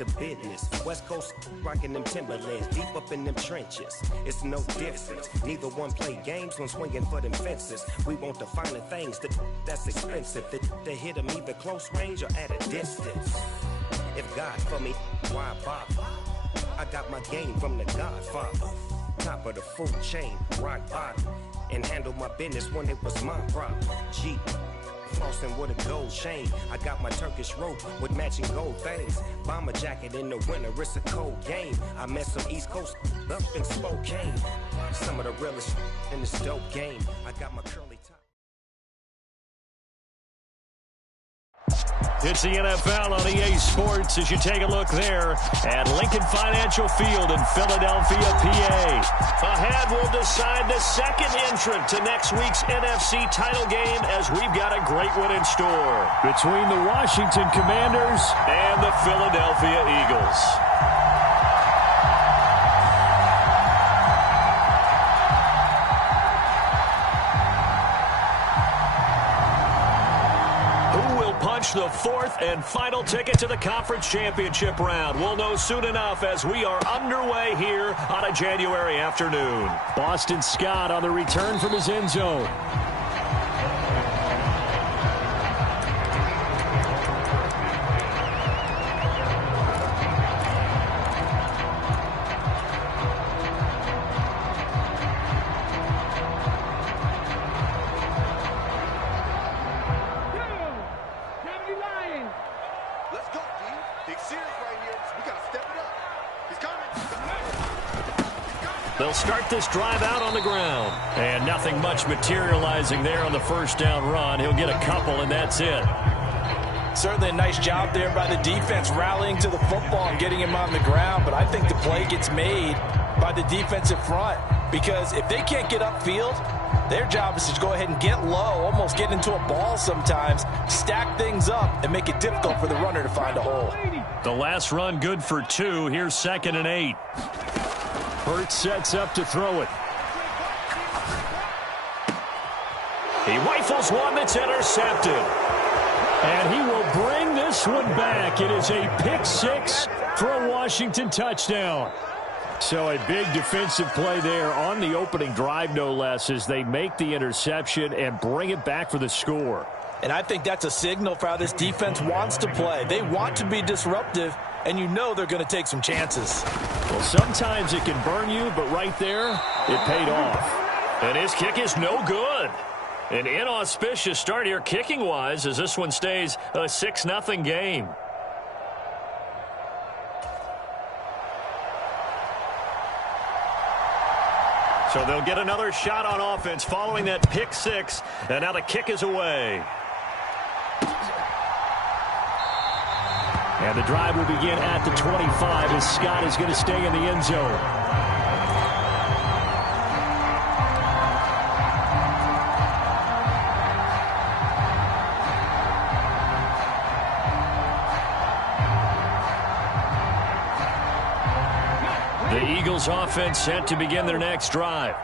to business. West Coast rocking them Timberlands, deep up in them trenches. It's no difference. Neither one play games when swinging for them fences. We want the finer things that's expensive. They hit them either close range or at a distance. If God for me, why bother? I got my game from the Godfather. Top of the food chain, rock bottom. And handle my business when it was my problem. G. Flossing with a gold chain. I got my Turkish rope with matching gold things. Bomber jacket in the winter, it's a cold game. I met some East Coast up in Spokane. Some of the realest in this dope game. I got my curly top. It's the NFL on EA Sports as you take a look there at Lincoln Financial Field in Philadelphia, PA. Ahead, we'll decide the second entrant to next week's NFC title game as we've got a great one in store between the Washington Commanders and the Philadelphia Eagles. The fourth and final ticket to the conference championship round. We'll know soon enough as we are underway here on a January afternoon. Boston Scott on the return from his end zone. They'll start this drive out on the ground. And nothing much materializing there on the first down run. He'll get a couple, and that's it. Certainly a nice job there by the defense rallying to the football and getting him on the ground. But I think the play gets made by the defensive front. Because if they can't get upfield, their job is to go ahead and get low, almost get into a ball sometimes, stack things up, and make it difficult for the runner to find a hole. The last run good for 2. Here's 2nd and 8. Hurts sets up to throw it. He rifles one that's intercepted. And he will bring this one back. It is a pick 6 for a Washington touchdown. So a big defensive play there on the opening drive, no less, as they make the interception and bring it back for the score. And I think that's a signal for how this defense wants to play. They want to be disruptive, and you know they're going to take some chances. Well, sometimes it can burn you, but right there, it paid off. And his kick is no good. An inauspicious start here kicking-wise as this one stays a 6-0 game. So they'll get another shot on offense following that pick 6, and now the kick is away. And the drive will begin at the 25 as Scott is going to stay in the end zone. The Eagles offense set to begin their next drive.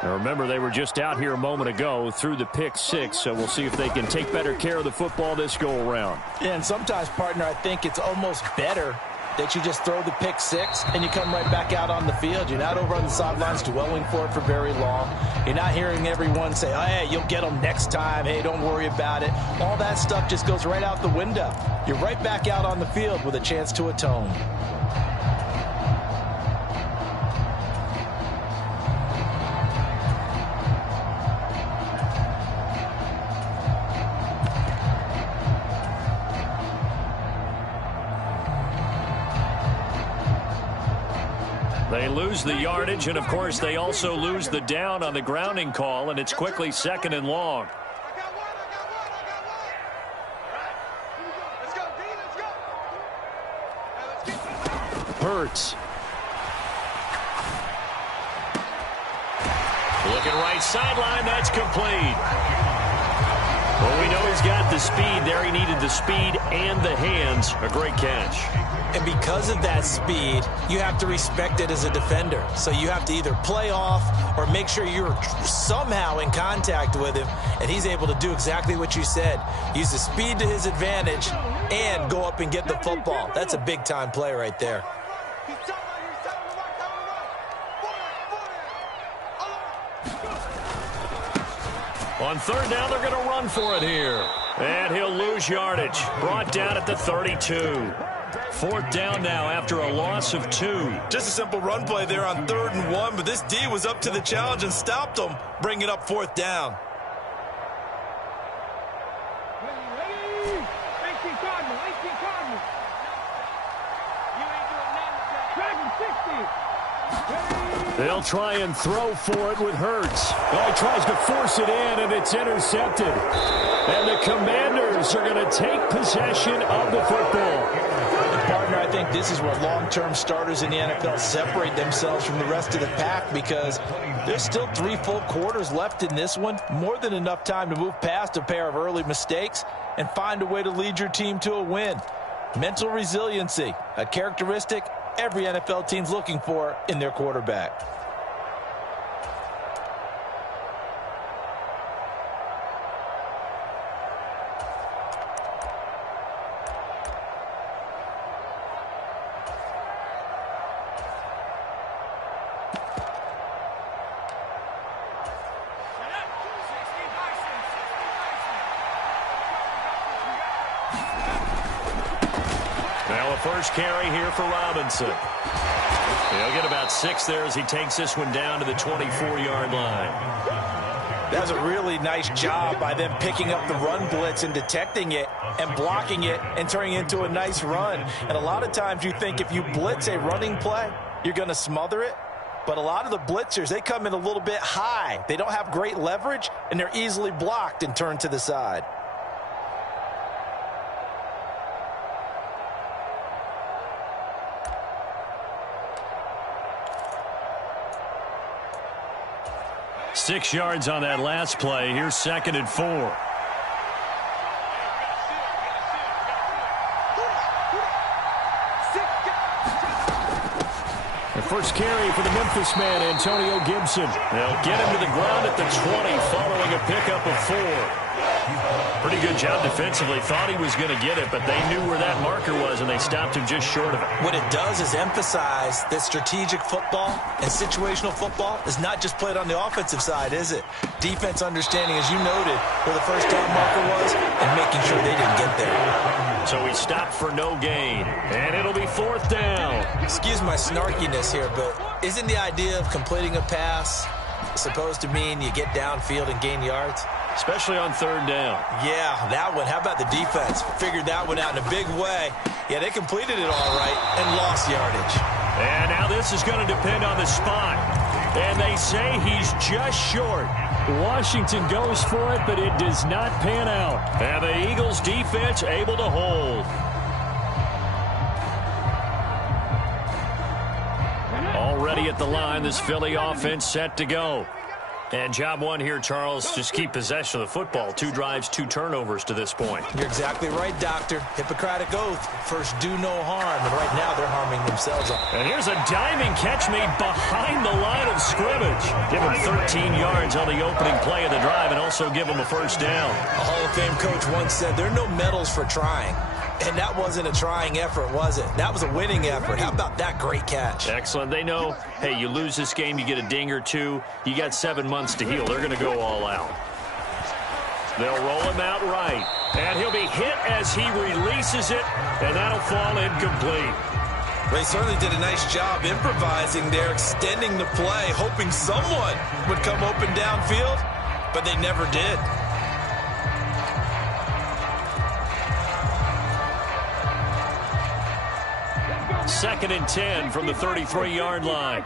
Now remember, they were just out here a moment ago through the pick 6, so we'll see if they can take better care of the football this go-around. Yeah, and sometimes, partner, I think it's almost better that you just throw the pick 6 and you come right back out on the field. You're not over on the sidelines dwelling for it for very long. You're not hearing everyone say, oh, hey, you'll get them next time. Hey, don't worry about it. All that stuff just goes right out the window. You're right back out on the field with a chance to atone. They lose the yardage, and, of course, they also lose the down on the grounding call, and it's quickly 2nd and long. Hurts. Looking right sideline, that's complete. Well, we know he's got the speed there. He needed the speed and the hands. A great catch. And because of that speed, you have to respect it as a defender. So you have to either play off or make sure you're somehow in contact with him. And he's able to do exactly what you said. Use the speed to his advantage and go up and get the football. That's a big-time play right there. On third down, they're going to run for it here. And he'll lose yardage. Brought down at the 32. Fourth down now after a loss of 2. Just a simple run play there on 3rd and 1, but this D was up to the challenge and stopped them, bringing up 4th down. They'll try and throw for it with Hurts. Oh, he tries to force it in, and it's intercepted. And the Commanders are going to take possession of the football. Partner, I think this is where long-term starters in the NFL separate themselves from the rest of the pack, because there's still 3 full quarters left in this one. More than enough time to move past a pair of early mistakes and find a way to lead your team to a win. Mental resiliency, a characteristic every NFL team's looking for in their quarterback. First carry here for Robinson. He'll get about 6 there as he takes this one down to the 24-yard line. That was a really nice job by them picking up the run blitz and detecting it and blocking it and turning it into a nice run. And a lot of times you think if you blitz a running play, you're going to smother it. But a lot of the blitzers, they come in a little bit high. They don't have great leverage, and they're easily blocked and turned to the side. Six yards on that last play. Here's 2nd and 4. The first carry for the Memphis man, Antonio Gibson. They'll get him to the ground at the 20 following a pickup of 4. Pretty good job defensively. Thought he was going to get it, but they knew where that marker was, and they stopped him just short of it. What it does is emphasize that strategic football and situational football is not just played on the offensive side, is it? Defense understanding, as you noted, where the first down marker was and making sure they didn't get there. So he stopped for no gain, and it'll be 4th down. Excuse my snarkiness here, but isn't the idea of completing a pass supposed to mean you get downfield and gain yards? Especially on 3rd down. Yeah, that one. How about the defense? Figured that one out in a big way. Yeah, they completed it all right and lost yardage. And now this is going to depend on the spot. And they say he's just short. Washington goes for it, but it does not pan out. And the Eagles defense able to hold. Already at the line, this Philly offense set to go. And job one here, Charles, just keep possession of the football. 2 drives, 2 turnovers to this point. You're exactly right, Doctor. Hippocratic oath. First, do no harm. And right now, they're harming themselves. And here's a diving catch made behind the line of scrimmage. Give him 13 yards on the opening play of the drive and also give him a first down. A Hall of Fame coach once said, there are no medals for trying. And that wasn't a trying effort, was it? That was a winning effort. How about that great catch? Excellent. They know, hey, you lose this game, you get a ding or 2. You got 7 months to heal. They're going to go all out. They'll roll him out right. And he'll be hit as he releases it, and that'll fall incomplete. They certainly did a nice job improvising there, extending the play, hoping someone would come open downfield, but they never did. Second and 10 from the 33-yard line.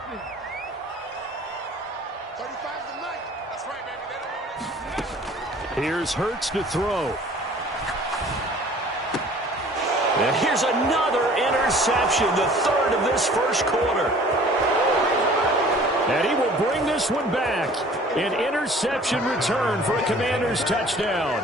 Here's Hurts to throw. And here's another interception, the 3rd of this first quarter. And he will bring this one back. An interception return for a Commanders touchdown.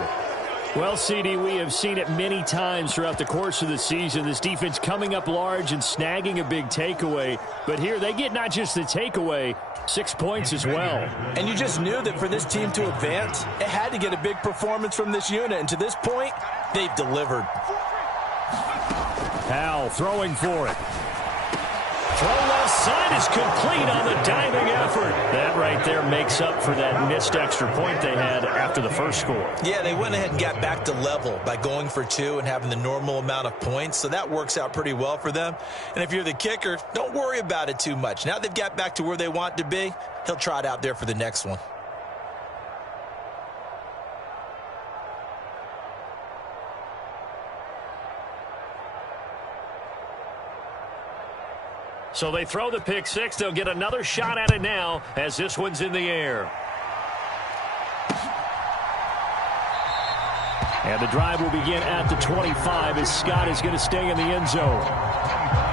Well, CD, we have seen it many times throughout the course of the season. This defense coming up large and snagging a big takeaway. But here they get not just the takeaway, 6 points as well. And you just knew that for this team to advance, it had to get a big performance from this unit. And to this point, they've delivered. Powell throwing for it. Throw left side is complete on the diving effort. That right there makes up for that missed extra point they had after the first score. Yeah, they went ahead and got back to level by going for 2 and having the normal amount of points, so that works out pretty well for them. And if you're the kicker, don't worry about it too much. Now they've got back to where they want to be, he'll try it out there for the next one. So they throw the pick 6. They'll get another shot at it now as this one's in the air. And the drive will begin at the 25 as Scott is going to stay in the end zone.